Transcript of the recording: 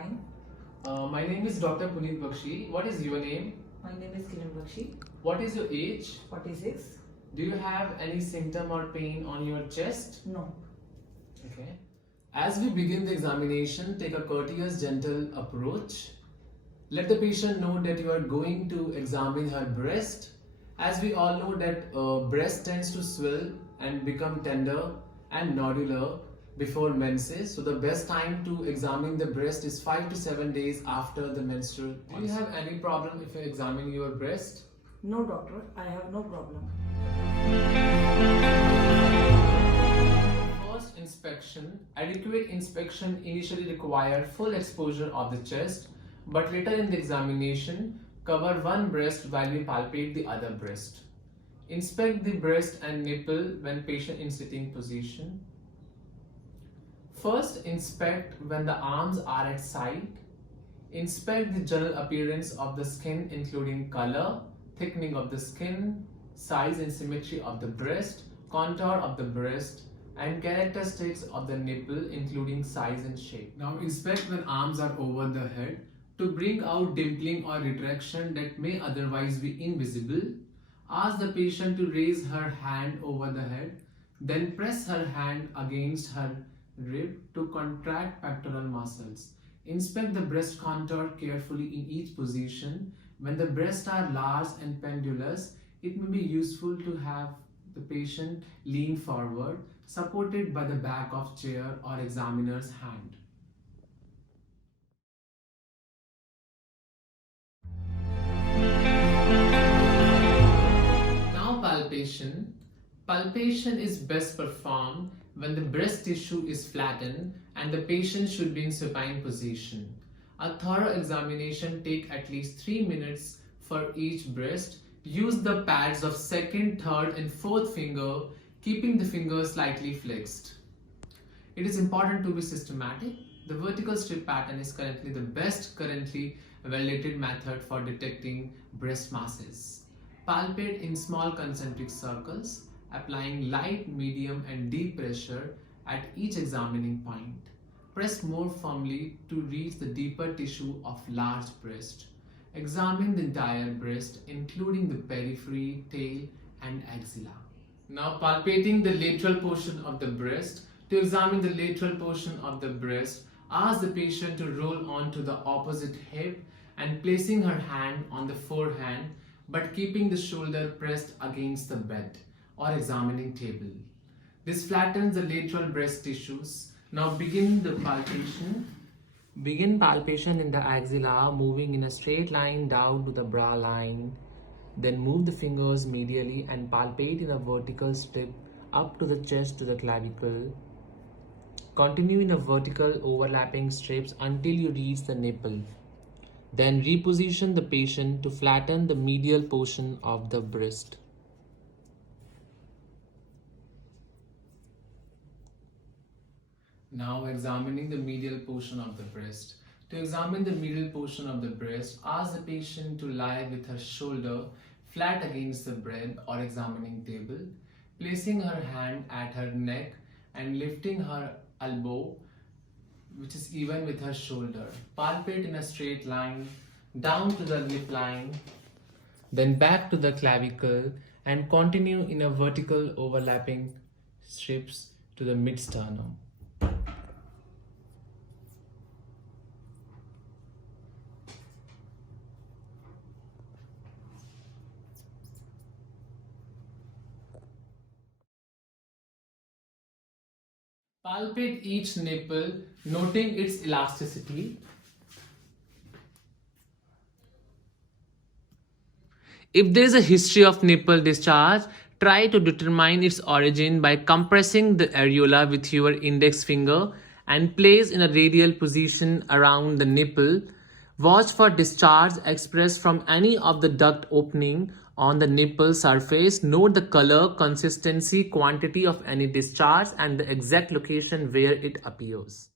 fine. My name is Dr. Puneet Bakshi. What is your name? My name is Bakshi, What is your age? 46. Do you have any symptom or pain on your chest? No. Okay. As we begin the examination, take a courteous, gentle approach. Let the patient know that you are going to examine her breast. As we all know that breast tends to swell and become tender and nodular before menses. So the best time to examine the breast is 5 to 7 days after the menstrual. Do you have any problem if you examine your breast? No, doctor. I have no problem. First inspection, adequate inspection initially require full exposure of the chest, but later in the examination, cover one breast while we palpate the other breast. Inspect the breast and nipple when patient in sitting position. First, inspect when the arms are at side. Inspect the general appearance of the skin including color, thickening of the skin, size and symmetry of the breast, contour of the breast, and characteristics of the nipple including size and shape. Now inspect when arms are over the head to bring out dimpling or retraction that may otherwise be invisible. Ask the patient to raise her hand over the head, then press her hand against her rib to contract pectoral muscles. Inspect the breast contour carefully in each position. When the breasts are large and pendulous, it may be useful to have the patient lean forward, supported by the back of chair or examiner's hand. Now palpation. Palpation is best performed when the breast tissue is flattened and the patient should be in supine position. A thorough examination takes at least 3 minutes for each breast. Use the pads of second, third and fourth finger, keeping the fingers slightly flexed. It is important to be systematic. The vertical strip pattern is currently the best currently validated method for detecting breast masses. Palpate in small concentric circles, applying light, medium and deep pressure at each examining point. Press more firmly to reach the deeper tissue of large breast. Examine the entire breast, including the periphery, tail and axilla. Now palpating the lateral portion of the breast. To examine the lateral portion of the breast, ask the patient to roll onto the opposite hip and placing her hand on the forehand, but keeping the shoulder pressed against the bed or examining table. This flattens the lateral breast tissues. Now begin the palpation. Begin palpation in the axilla, moving in a straight line down to the brow line. Then move the fingers medially and palpate in a vertical strip up to the chest to the clavicle. Continue in a vertical overlapping strips until you reach the nipple. Then reposition the patient to flatten the medial portion of the breast. Now examining the medial portion of the breast. To examine the medial portion of the breast, ask the patient to lie with her shoulder flat against the bed or examining table, placing her hand at her neck and lifting her elbow, which is even with her shoulder. Palpate in a straight line down to the lip line, then back to the clavicle and continue in a vertical overlapping strips to the mid-sternum. Palpate each nipple, noting its elasticity. If there is a history of nipple discharge, try to determine its origin by compressing the areola with your index finger and place in a radial position around the nipple. Watch for discharge expressed from any of the duct opening on the nipple surface. Note the color, consistency, quantity of any discharge and the exact location where it appears.